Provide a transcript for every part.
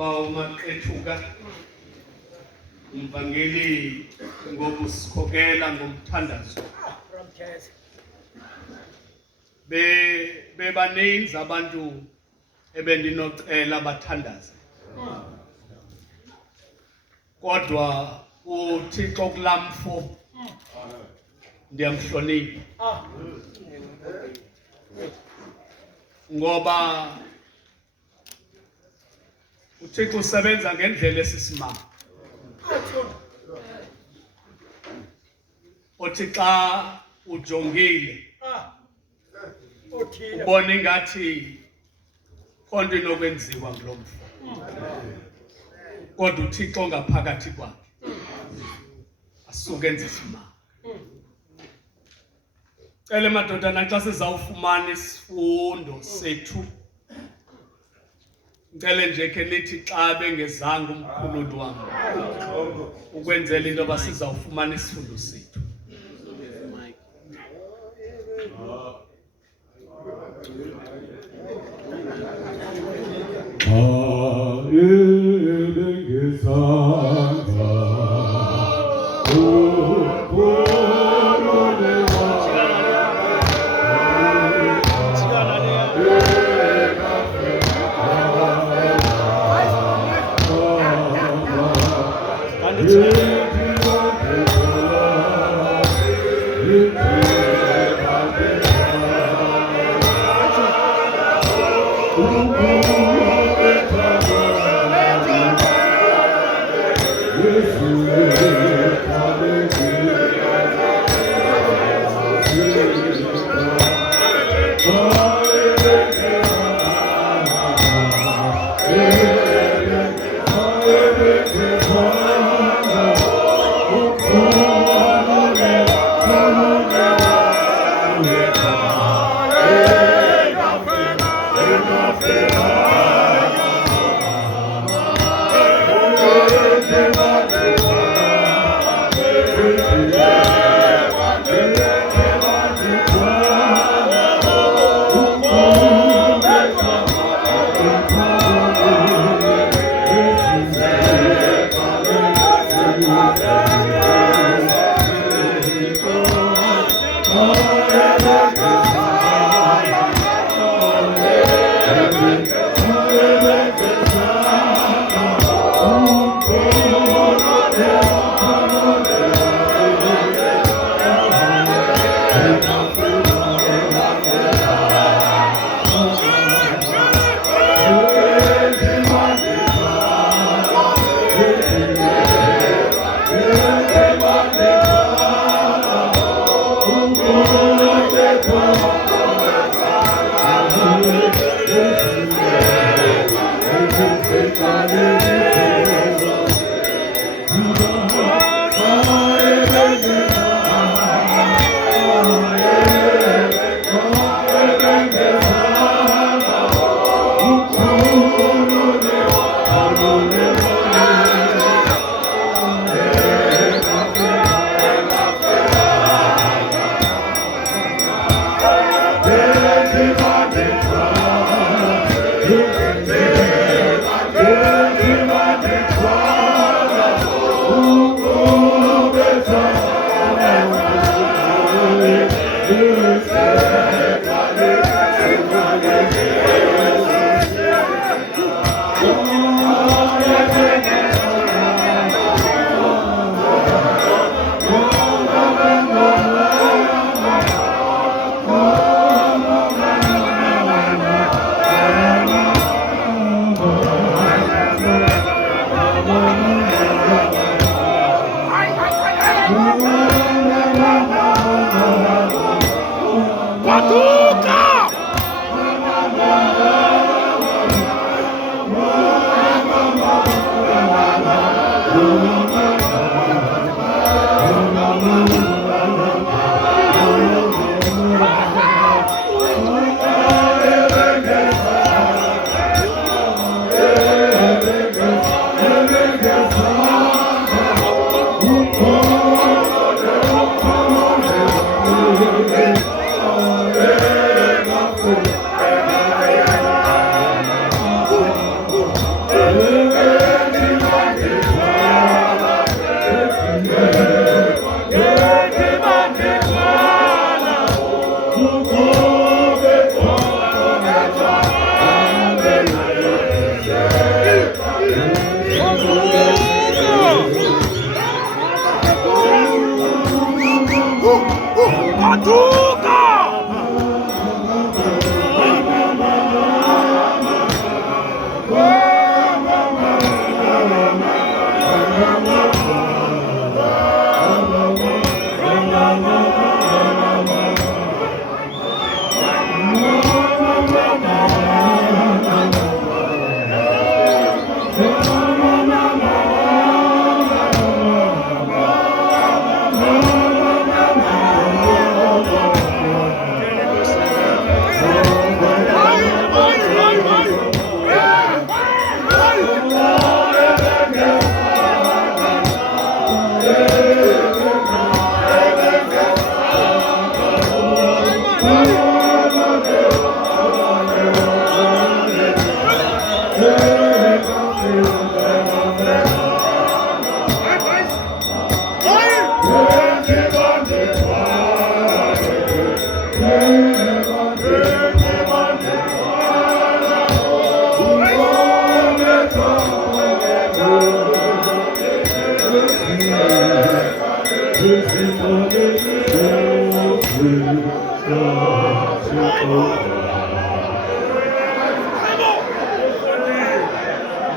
bawumakethuka umvangeli ngokusikhokela ngomthandazo bebaninzi abantu ebendinocela bathandaze kodwa uThixo kulamfo ndiyamhlonipha ngoba uThixo usebenza ngendlela esisimanga othi xa ujongile ubona ingathi konke inokwenziwa kulo mfo kodwa uThixo ngaphakathi kwakhe asuke enza isimanga. Cele madoda naxa sizawufumana isifundo sethu ngicele nje ke nithi xa bengezanga umkhulu wam ukwenzela into yoba sizawufumana isifundo sethu.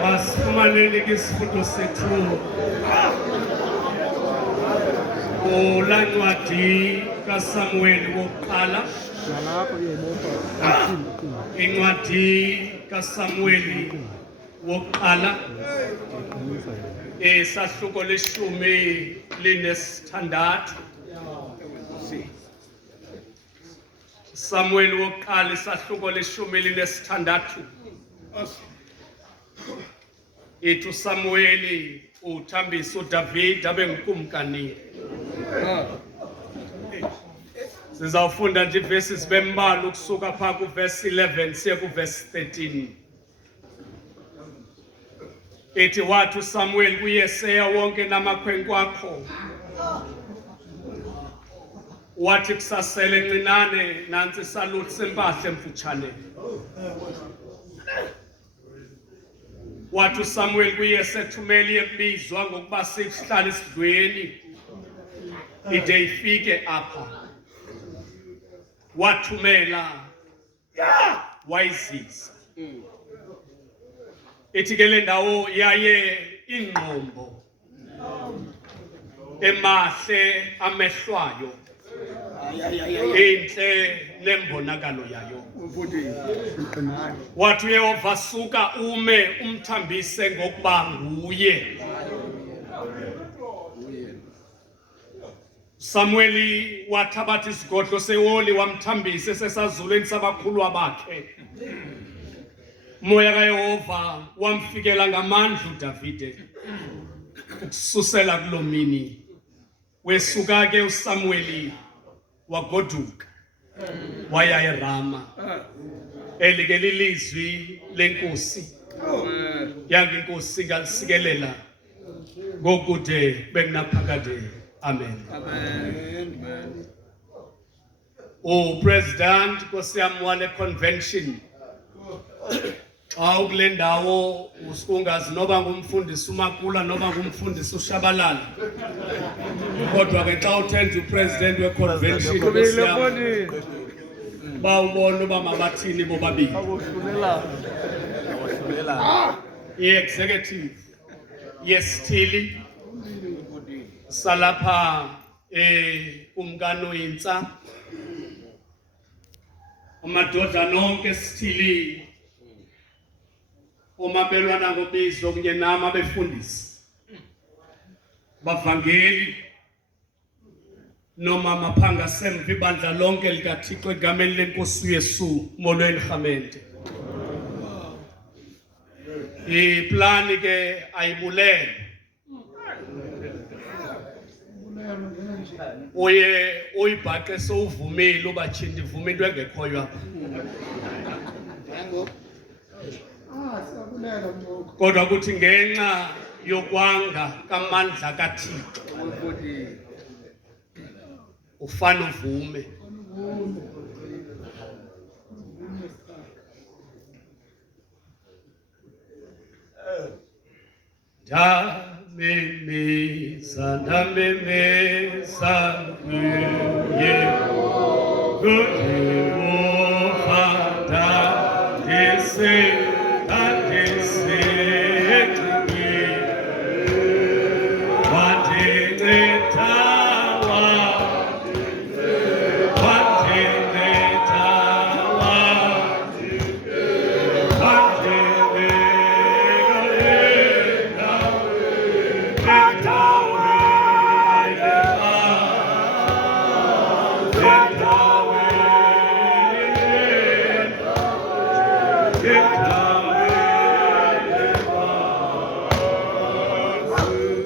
Masifumaneni isifundo sethu kula ncwadi kaSamuweli wokuqala, incwadi kaSamuweli wokuqala esahluko leshumi linesithandathu. Samuweli wokuqala isahluko leshumi linesithandathu. Ithi uSamuweli uthambisa uDavid abe ngukumkani. Sizawufunda nje verses bembalwa ukusuka pha ku verse 11 siye ku verse 13. Ithi wathi uSamuweli kuYeseya wonke namakhwenkwe akho, wathi kusasele ncinane nansi isaluthi sempahla emfutshane. Wathi uSamuweli kuYese thumela yebizwa ngokuba sihlala esidlweni ide ifike apha. Wathumela wayizisa. Ithi ke le ndawo yaye ingqombo emahle amehlwayo, enhle nembonakalo yayo. Wathi uYehova suka ume umthambise ngokuba nguye. Samuweli wathabatha isigodlo sewoli wamthambisa esesazulwini sabakhulwa bakhe. Moya kaYehova wamfikela ngamandla uDavide ukususela kulomini. Wesuka ke uSamuweli wagoduka waya eRama. Eli ke lilizwi lenkosi yange inkosi ngalsikelela ngokude bekunaphakade. Amen. Amen. President Nkosi yami wale convention, xa ukule ndawo usungazi noba ngumfundisi uMakula noba ngumfundisi uShabalala, kodwa ke xa uthenza upresident weconvention Nkosi yami bawubona uba mabathini bobabili. I-executive yesithili salapha Kumkani Hintsa, amadoda nonke esithili, omabelwana ngobizo kunye nami abefundisi, bavangeli noma maphanga semva ibandla lonke likaThixo egameni lenkosi uYesu molweni rhamente. Iplani ke ayibulele. Oye uyibhaqe sowuvumile uba tshi ndivuma into engekhoyo apha. Kodwa kuthi ngenxa yokwanga kamandla kaThixo ufana uvume. Ndamemeza kuye kuJehova ndandise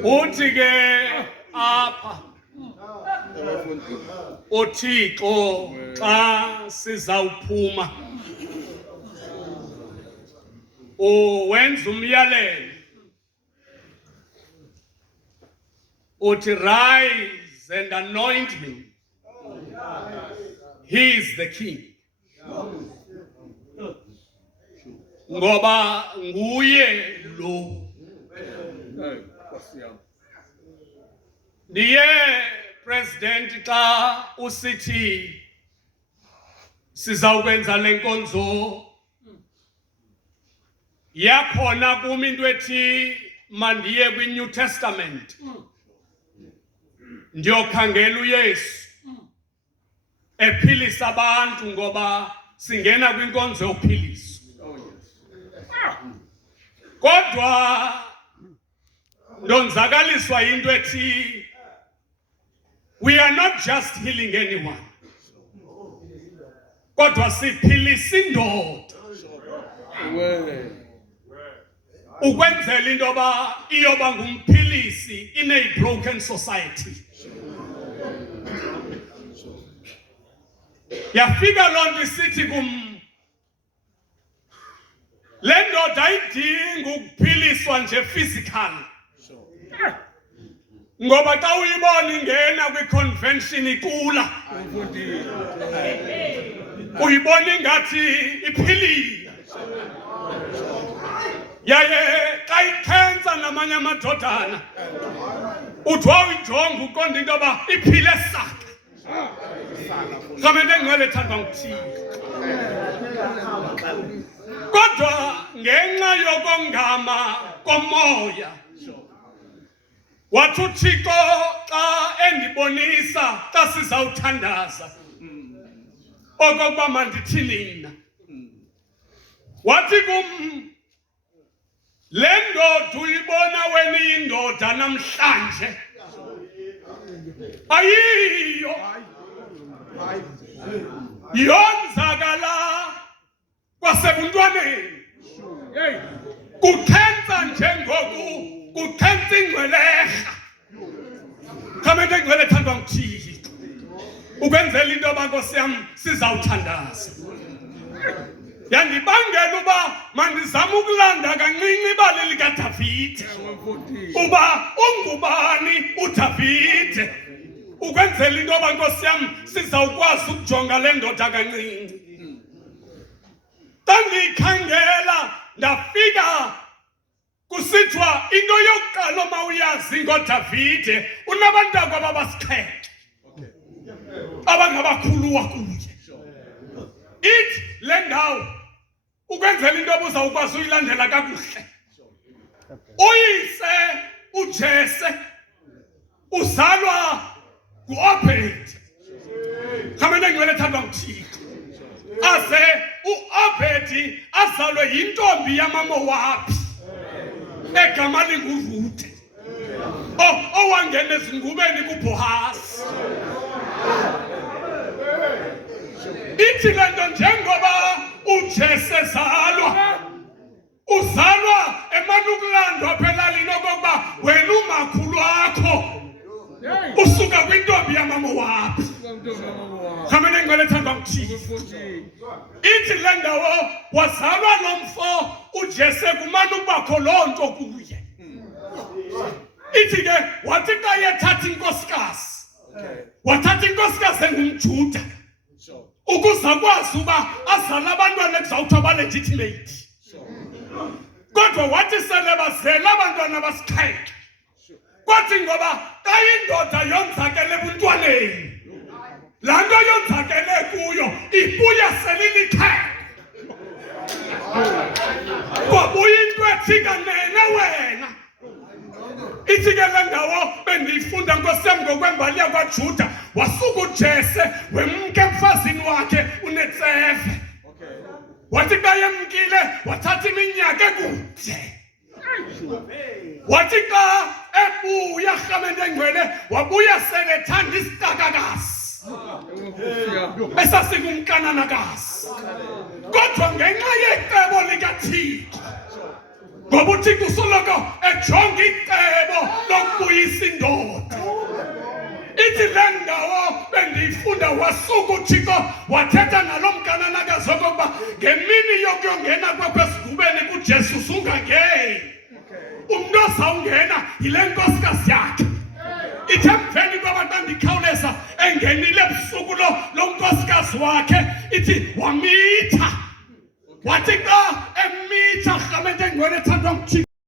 uthi ke apha uThixo xa sizawuphuma wenza umyalelo uthi rise and anoint him. He is the king. Ngoba nguye lo. Ndiye president xa usithi sizawukwenza lenkonzo yakhona kumi into ethi mandiye kwi-New Testament ndiyokhangela uYesu ephilisa abantu ngoba singena kwinkonzo yophiliso. Kodwa ndonzakaliswa into ethi we are not just healing anyone, kodwa siphilisa indoda ukwenzela into yoba iyoba ngumphilisi in a broken society. Yafika loo nto isithi kum le ndoda ayidingi ukuphiliswa nje physical, ngoba xa uyibona ingena kwi-convention ikula uyibona ingathi iphilile. Yaye xa ikhensa namanye amadodana uthi wawijonga uqonda into yoba iphile saka. Kamele ngcwele ethandwa nguThixo. Kodwa ngenxa yokongama komoya wathi uThixo xa endibonisa xa sizawuthandaza okokuba mandithi nina, wathi kum le ndoda uyibona wena iyindoda namhlanje ayiyo yonzakala kwasebuntwaneni. Kukhensa njengoku kukhensa ingcweleha. Kamele ingcwele ethandwa nguThixo ukwenzela into yoba Nkosi yam sizawuthandaza. Yandibangela uba mandizame ukulanda kancinci ibali likaDavide uba ungubani uDavide ukwenzela into yoba Nkosi yam sizawukwazi ukujonga le ndoda kancinci. Xa ndiyikhangela ndafika kusithiwa into yokuqala uma uyazi ngoDavide unabantakwabo abasixhenxe abangabakhuluwa kuye. Ithi le ndawo ukwenzela into yoba uzawukwazi uyilandela kakuhle, uyise uJese uzalwa nguObhedi. Kamele ngcwele ethandwa nguThixo. Aze uObhedi azalwe yintombi yamaMowabi egama linguRuthe owangena ezingubeni kuBohasi. Ithi le nto njengoba uJese uzalwa emane ukulandwa apha elalini okokuba wena umakhulu wakho usuka kwintombi yamaMowabi. Kamele ngcwele ethandwa nguThixo. Ithi le ndawo wazalwa lo mfo uJese kumane ukubakho loo nto kuye. Ithi ke wathi xa yethatha inkosikazi wathatha inkosikazi engumJuda ukuze akwazi uba azale abantwana ekuzawuthiwa ba-legitimate. Kodwa wathi sele bazele abantwana abasixhenxe kwathi ngoba xa indoda yonzakele ebuntwaneni laa nto yonzakele kuyo ibuya selilikhaya. Kwabuya into ethi kanene wena. Ithi ke le ndawo bendiyifunda Nkosi yam ngokwembali yakwaJuda wasuka uJese wemke emfazini wakhe uNetsefe. Wathi xa yemkile wathatha iminyaka ekude. Wathi xa ebuya rhamente engcwele wabuya selethanda isitakakazi esasingumkananakazi. Kodwa ngenxa yecebo likaThixo, ngoba uThixo usoloko ejonga icebo lokubuyisa indoda. Ithi le ndawo bendiyifunda sifunda wasuka uThixo wathetha nalo mkananakazi okokuba ngemini yokuyongena kwakho esigubeni kuJesu usungangeni. Umuntu ozawungena yile nkosikazi yakhe. Ithe emveni kwabantu ikhawuleza engenile ebusuku lo nkosikazi wakhe ithi wamitha. Wathi xa emitha rhamente engcwele ethandwa nguThixo